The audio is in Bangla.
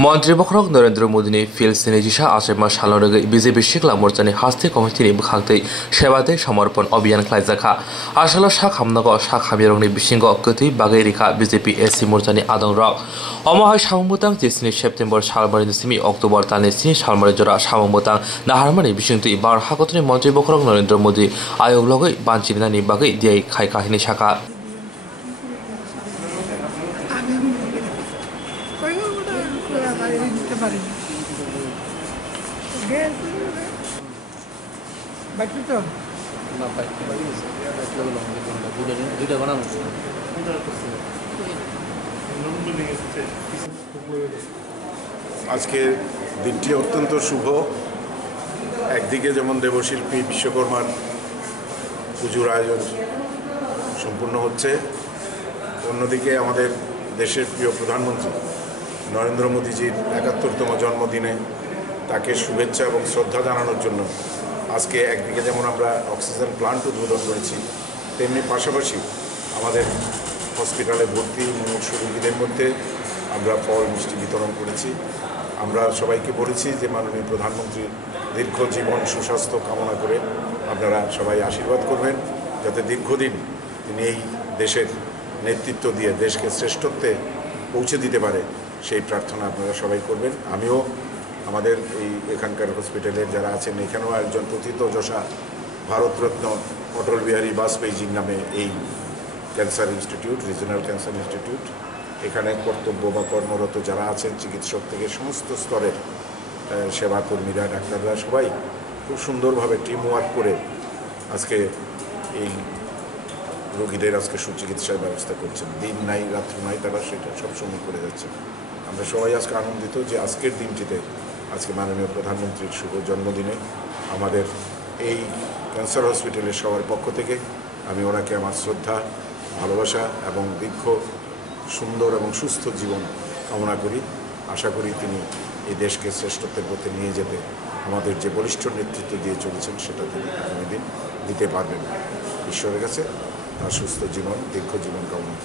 मन्त्रिबखरक नरेन्द्र मोदीनि फिल्सनि जिसा आसेमा सालरगै बीजेपी सिख्ला मोर्चानि हास्ति कमिटिनि बुखांथै सेबादै समर्पण अभियान खालायजाखा आसालो सा खामनांगौ सा खाबिरंनि बिसिंगो गतै बागै रिखा बीजेपी एससी मोर्चानि आदंरक अमहाय सामुमुतां 7 सेप्टेम्बर सालमारिनि 7 अक्टोबर तानि 7 सालमारि जरा सामुमुतां नाहारमानि बिसिंथै बार हागतनि मन्त्रिबखरक नरेन्द्र मोदी आयोग लगै बानचिनानि बागै दियाय खाय काहिनी साखा আজকে দিনটি অত্যন্ত শুভ। একদিকে যেমন দেবশিল্পী বিশ্বকর্মার পুজোর আয়োজন সম্পূর্ণ হচ্ছে, অন্যদিকে আমাদের দেশের প্রিয় প্রধানমন্ত্রী নরেন্দ্র মোদীজির ৭১তম জন্মদিনে তাকে শুভেচ্ছা এবং শ্রদ্ধা জানানোর জন্য আজকে একদিকে যেমন আমরা অক্সিজেন প্লান্ট উদ্বোধন করেছি, তেমনি পাশাপাশি আমাদের হসপিটালে ভর্তি মুমূর্ষু রোগীদের মধ্যে আমরা ফল মিষ্টি বিতরণ করেছি। আমরা সবাইকে বলেছি যে মাননীয় প্রধানমন্ত্রীর দীর্ঘ জীবন সুস্বাস্থ্য কামনা করে আপনারা সবাই আশীর্বাদ করবেন, যাতে দীর্ঘদিন তিনি এই দেশের নেতৃত্ব দিয়ে দেশকে শ্রেষ্ঠত্বে পৌঁছে দিতে পারে, সেই প্রার্থনা আপনারা সবাই করবেন। আমিও আমাদের এই এখানকার হসপিটালের যারা আছেন, এখানেও একজন প্রথিতযশা ভারতরত্ন অটল বিহারী বাজপেয়ীজির নামে এই cancer institute, regional cancer institute, এখানে কর্তব্য বা কর্মরত যারা আছেন চিকিৎসক থেকে সমস্ত স্তরের সেবাকর্মীরা, ডাক্তাররা সবাই খুব সুন্দরভাবে টিম ওয়ার্ক করে আজকে এই রোগীদের আজকে সুচিকিৎসার ব্যবস্থা করছেন। দিন নাই রাত্র নাই, তারা সেটা সবসময় করে যাচ্ছেন। আমরা সবাই আজকে আনন্দিত যে আজকের দিনটিতে, আজকে মাননীয় প্রধানমন্ত্রীর শুভ জন্মদিনে আমাদের এই ক্যান্সার হসপিটালের সবার পক্ষ থেকে আমি ওনাকে আমার শ্রদ্ধা, ভালোবাসা এবং দীর্ঘ সুন্দর এবং সুস্থ জীবন কামনা করি। আশা করি তিনি এই দেশকে শ্রেষ্ঠত্বের পথে নিয়ে যেতে আমাদের যে বলিষ্ঠ নেতৃত্ব দিয়ে চলেছেন সেটা তিনি আগামী দিন দিতে পারবেন। ঈশ্বরের কাছে তার সুস্থ জীবন, দীর্ঘ জীবন কামনা।